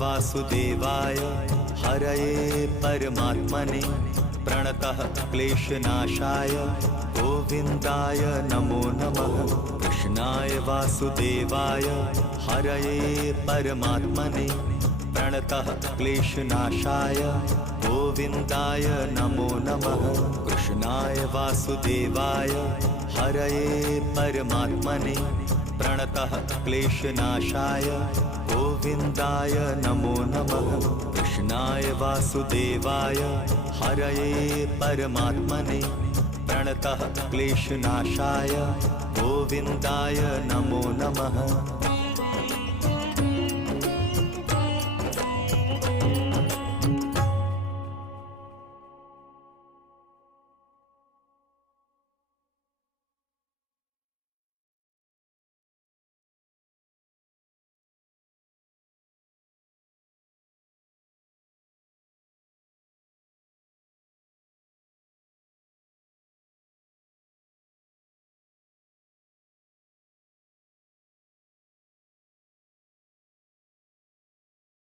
वासुदेवाय हरये परमात्मने प्रणतः क्लेशनाशाय गोविन्दाय नमो नमः। कृष्णाय वासुदेवाय हरये परमात्मने प्रणतः क्लेशनाशाय गोविन्दाय नमो नमः। कृष्णाय वासुदेवाय हरये परमात्मने प्रणतः क्लेशनाशाय गोविन्दाय नमो नमः। कृष्णाय वासुदेवाय हरये परमात्मने प्रणतः क्लेशनाशाय गोविन्दाय नमो नमः।